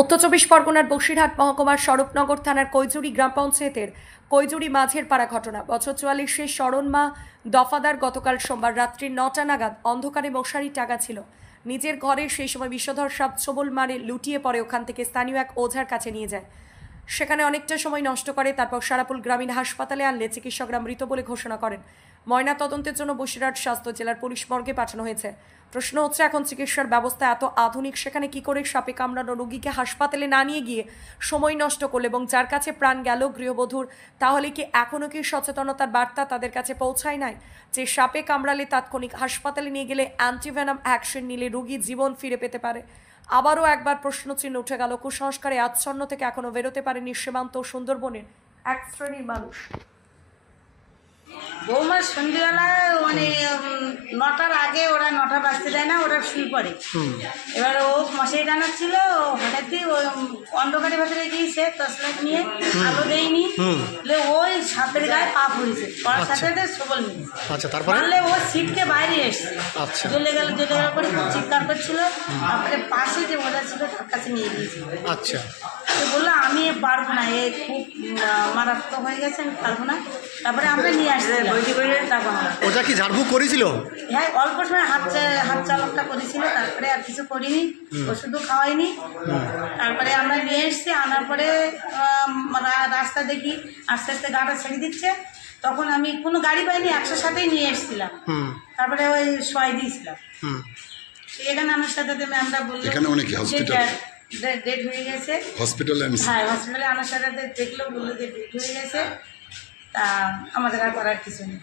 উত্তর চব্বিশ পরগনার বসিরহাট মহকুমার স্বরূপনগর থানার কৈজুরি গ্রাম পঞ্চায়েতের কৈজুরি মাঝের পাড়া ঘটনা। বছর ৪৪-এর শরণমা দফাদার গতকাল সোমবার রাত্রি ৯টা নাগাদ অন্ধকারে মশারি টাঙা ছিল নিজের ঘরে। সেই সময় বিষধর সাপ ছোবল মারে লুটিয়ে পড়ে। ওখান থেকে স্থানীয় এক ওঝার কাছে নিয়ে যায়, সেখানে অনেকটা সময় নষ্ট করে। তারপর সারাপুল গ্রামীণ হাসপাতালে আনলে চিকিৎসকরা মৃত বলে ঘোষণা করেন। ময়না তদন্তের জন্য বসিরহাট স্বাস্থ্য জেলার পুলিশ মর্গে পাঠানো হয়েছে। প্রশ্ন হচ্ছে, এখন চিকিৎসার ব্যবস্থা এত আধুনিক, সেখানে কি করে সাপে কামড়ানো রোগীকে হাসপাতালে না নিয়ে গিয়ে সময় নষ্ট করলে এবং যার কাছে প্রাণ গেল গৃহবধূর, তাহলে কি এখনও কি সচেতনতার বার্তা তাদের কাছে পৌঁছায় নাই যে সাপে কামড়ালে তাৎক্ষণিক হাসপাতালে নিয়ে গেলে অ্যান্টিভেনাম অ্যাকশন নিলে রোগী জীবন ফিরে পেতে পারে? আবারও একবার প্রশ্নচিহ্ন উঠে গেল কুসংস্কারে আচ্ছন্ন থেকে এখনো বেরোতে পারেনি সীমান্ত সুন্দরবনের এক শ্রেণীর মানুষ। বৌমা সন্ধ্যেবেলায় মানে ৯টার আগে, ওরা ৯টা বাজতে দেয় না, ওরা শুয়ে পড়ে। এবার ও মশারি টানাচ্ছিল, হঠাৎই ওই অন্ধকারের ভেতরে গিয়েছে, টর্চলাইট নিয়ে, আলো দেয়নি, ওই সাপের গায়ে পা পড়েছে, পড়ার সাথে সাথে সবল নিয়েছে। তারপরে ও ছিটকে বাইরে এসছে, জ্বলে গেল করে চিৎকার করছিল। তারপরে পাশে যে ওরা ছিল তার কাছে নিয়ে গিয়েছে। আচ্ছা, বললো আমি পারবো না, এ খুব মারাত্মক হয়ে গেছে, আমি পারবো না। তারপরে আমরা নিয়ে আসছি। ওটা কি ঝাড়ফুঁক করেছিল? হ্যাঁ, অল্প সময় হাত চালকটা করেছিল, তারপরে আর কিছু করিনি, ওষুধও খাওয়াইনি। তারপরে আমরা নিয়ে এসছি, আনার পরে রাস্তা দেখি আস্তে আস্তে গাড়ি ছেড়ে দিচ্ছে, তখন আমি কোনো গাড়ি পাইনি, ১০০ নিয়ে এসেছিলাম। তারপরে ওই শোয়াই দিয়েছিলাম। এখানে আমার সাথে আমরা বললাম এখানে অনেক হসপিটাল ডেট হয়ে গেছে, হসপিটালে হ্যাঁ হসপিটালে আমার সাথে দেখলো, বললো যে ডেট হয়ে গেছে, তা আমাদের আর করার কিছু নেই।